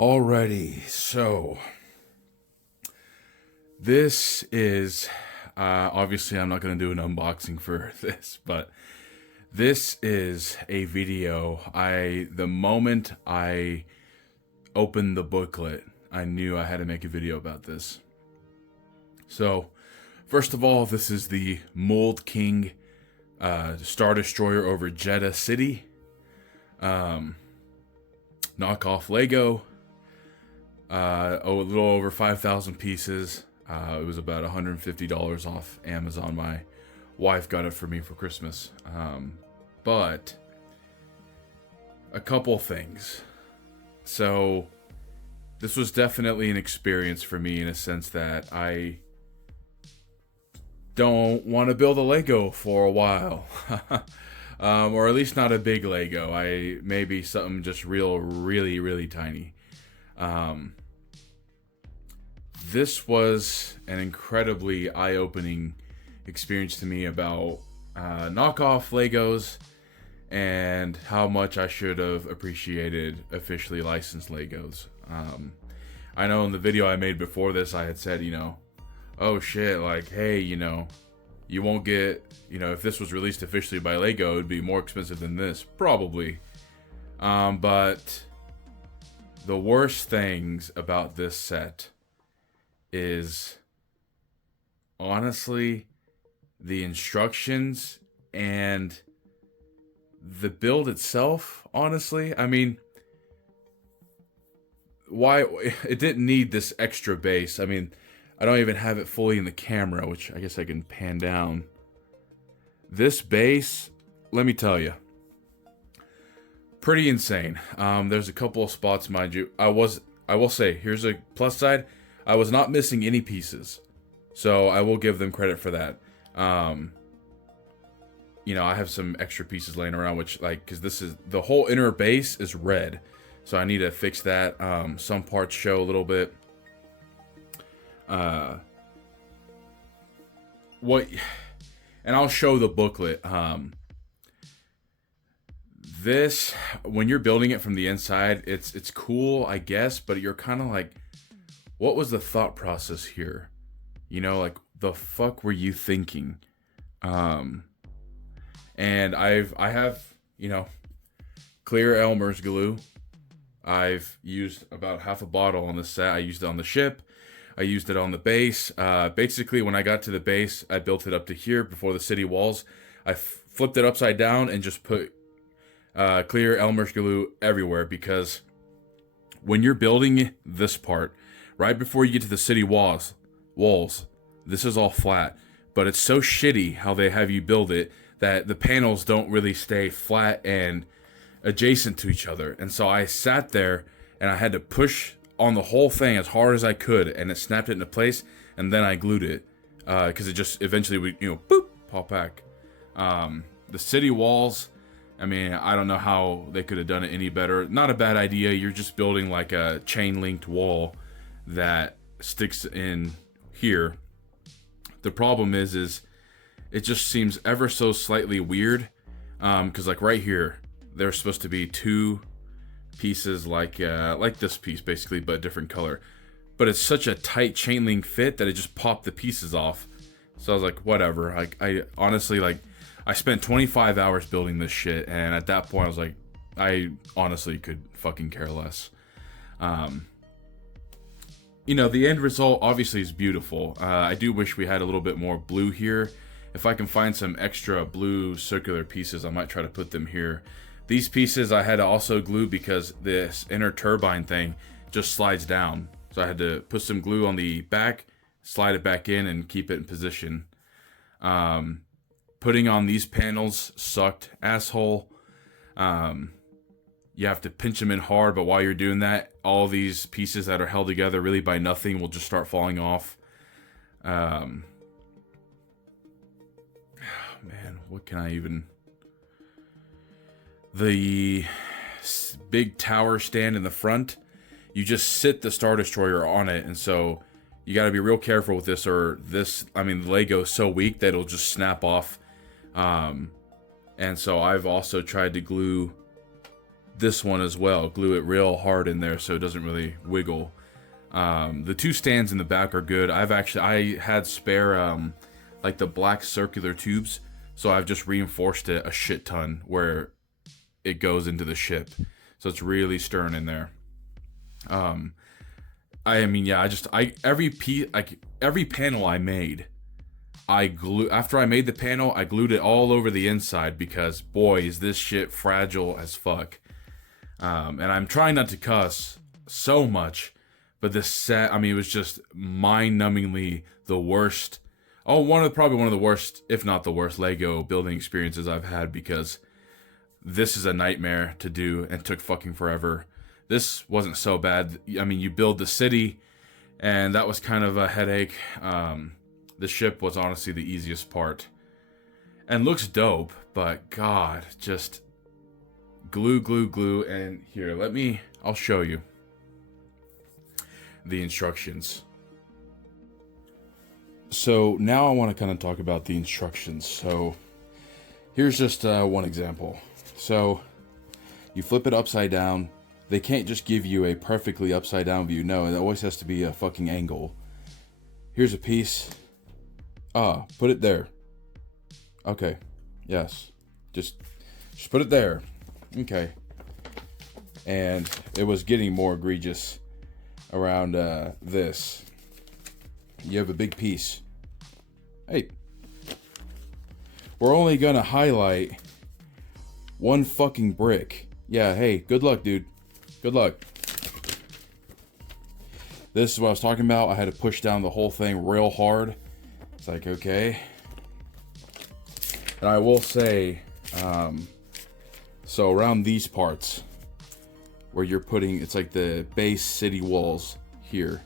Alrighty, so this is obviously I'm not going to do an unboxing for this, but this is a video. The moment I opened the booklet, I knew I had to make a video about this. So, first of all, this is the Mold King Star Destroyer over Jedha City. Knockoff Lego. A little over 5,000 pieces. It was about $150 off Amazon. My wife got it for me for Christmas. But a couple things. So this was definitely an experience for me in a sense that I don't want to build a Lego for a while. Or at least not a big Lego. Maybe something just really tiny. This was an incredibly eye-opening experience to me about knockoff Legos and how much I should have appreciated officially licensed Legos. I know in the video I made before this, I had said, oh shit, like, hey, you won't get, if this was released officially by Lego, it would be more expensive than this, probably. But the worst things about this set is honestly the instructions and the build itself. Honestly, I mean, why it didn't need this extra base. I mean, I don't even have it fully in the camera, which I guess I can pan down. This base, let me tell you, pretty insane. There's a couple of spots, mind you. I will say, here's a plus side. I was not missing any pieces, so I will give them credit for that. I have some extra pieces laying around, which, because this is, the whole inner base is red, so I need to fix that. Some parts show a little bit. And I'll show the booklet. This, when you're building it from the inside, it's cool, I guess, but you're kind of like, what was the thought process here? Like, the fuck were you thinking? And I have, clear Elmer's glue. I've used about half a bottle on this set. I used it on the ship. I used it on the base. Basically, when I got to the base, I built it up to here before the city walls. I flipped it upside down and just put clear Elmer's glue everywhere, because when you're building this part, right before you get to the city walls, this is all flat, but it's so shitty how they have you build it that the panels don't really stay flat and adjacent to each other. And so I sat there and I had to push on the whole thing as hard as I could, and it snapped it into place, and then I glued it, because it just eventually would, boop, pop back. The city walls, I mean, I don't know how they could have done it any better. Not a bad idea. You're just building like a chain linked wall that sticks in here. The problem is it just seems ever so slightly weird, because like right here, there's supposed to be two pieces like this piece basically, but a different color. But it's such a tight chain link fit that it just popped the pieces off. So I was like, whatever. I honestly, I spent 25 hours building this shit, and at that point I was like, I honestly could fucking care less. The end result obviously is beautiful. I do wish we had a little bit more blue here. If I can find some extra blue circular pieces, I might try to put them here. These pieces I had to also glue because this inner turbine thing just slides down. So I had to put some glue on the back, slide it back in, and keep it in position. Putting on these panels sucked, asshole. You have to pinch them in hard, but while you're doing that, all these pieces that are held together really by nothing will just start falling off. Man, what can I even... The big tower stand in the front, you just sit the Star Destroyer on it, and so you got to be real careful with this, or this, I mean, the Lego is so weak that it'll just snap off. And so I've also tried to glue this one as well. Glue it real hard in there so it doesn't really wiggle. The two stands in the back are good. I had spare like the black circular tubes, so I've just reinforced it a shit ton where it goes into the ship, so it's really stern in there. I mean, yeah, every piece, like every panel I made, after I made the panel, I glued it all over the inside because boy, is this shit fragile as fuck. And I'm trying not to cuss so much, but this set, I mean, it was just mind-numbingly the worst. Oh, probably one of the worst, if not the worst, Lego building experiences I've had, because this is a nightmare to do and took fucking forever. This wasn't so bad. I mean, you build the city, and that was kind of a headache. The ship was honestly the easiest part. And looks dope, but God, just glue, and here, I'll show you the instructions. So now I want to kind of talk about the instructions. So here's just one example. So you flip it upside down. They can't just give you a perfectly upside down view. No, it always has to be a fucking angle. Here's a piece. Put it there. Okay. Yes. Just put it there. Okay. And it was getting more egregious around this. You have a big piece. Hey. We're only gonna highlight one fucking brick. Yeah, hey, good luck, dude. Good luck. This is what I was talking about. I had to push down the whole thing real hard. It's like, okay. And I will say, so around these parts where you're putting, it's like the base city walls here.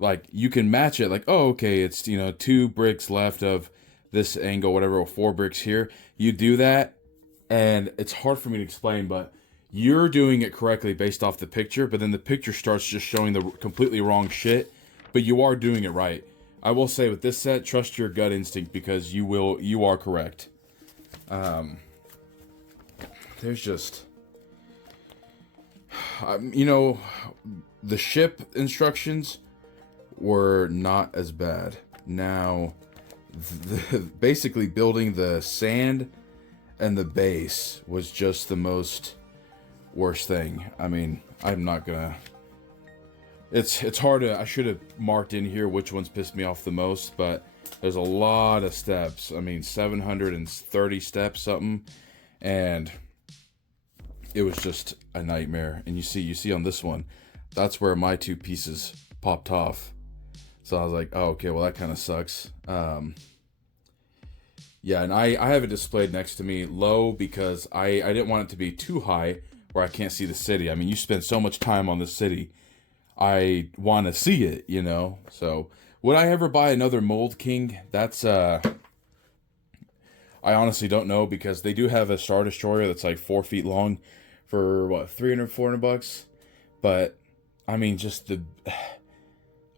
Like you can match it like, oh, okay, it's, 2 bricks left of this angle, whatever, or 4 bricks here. You do that, and it's hard for me to explain, but you're doing it correctly based off the picture, but then the picture starts just showing the completely wrong shit, but you are doing it right. I will say with this set, trust your gut instinct, because you are correct. There's just, the ship instructions were not as bad. Now, basically building the sand and the base was just the worst thing. I mean, I'm not gonna. It's hard to. I should have marked in here which ones pissed me off the most, but there's a lot of steps. I mean, 730 steps, something, and it was just a nightmare. And you see on this one, that's where my 2 pieces popped off. So I was like, oh, okay, well, that kind of sucks. Yeah, and I have it displayed next to me low because I didn't want it to be too high where I can't see the city. I mean, you spend so much time on the city. I want to see it, So, would I ever buy another Mold King? That's, I honestly don't know, because they do have a Star Destroyer that's like 4 feet long for, what, $300, $400? But, I mean, just I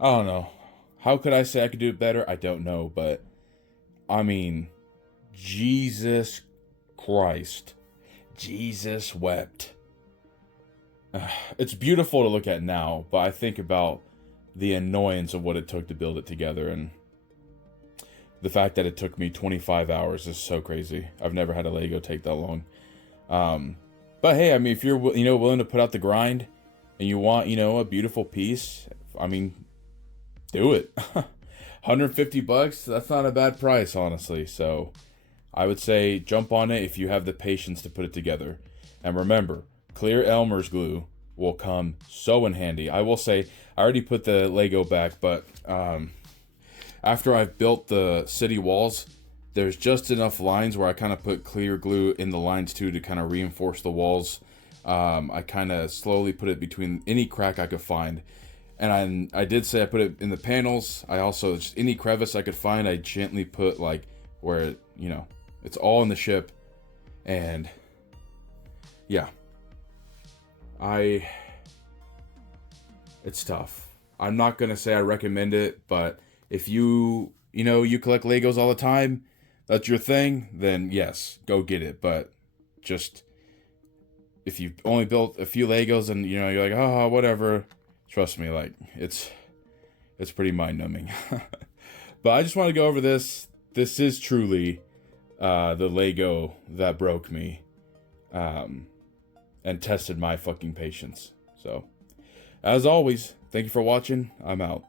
don't know. How could I say I could do it better? I don't know, but, I mean, Jesus Christ. Jesus wept. It's beautiful to look at now, but I think about the annoyance of what it took to build it together, and the fact that it took me 25 hours is so crazy. I've never had a Lego take that long. But hey, I mean, if you're willing to put out the grind and you want a beautiful piece, I mean, do it. $150, that's not a bad price, honestly. So I would say jump on it if you have the patience to put it together. And remember, clear Elmer's glue will come so in handy. I will say, I already put the Lego back, but after I've built the city walls, there's just enough lines where I kind of put clear glue in the lines too to kind of reinforce the walls. I kind of slowly put it between any crack I could find. And I did say I put it in the panels. I also, just any crevice I could find, I gently put like where, it's all in the ship. And yeah, it's tough. I'm not going to say I recommend it, but if you collect Legos all the time, that's your thing, then yes, go get it. But just if you only built a few Legos and you know you're like, oh, whatever, trust me, like it's pretty mind numbing. But I just want to go over this. This is truly the Lego that broke me, and tested my fucking patience. So, as always, thank you for watching. I'm out.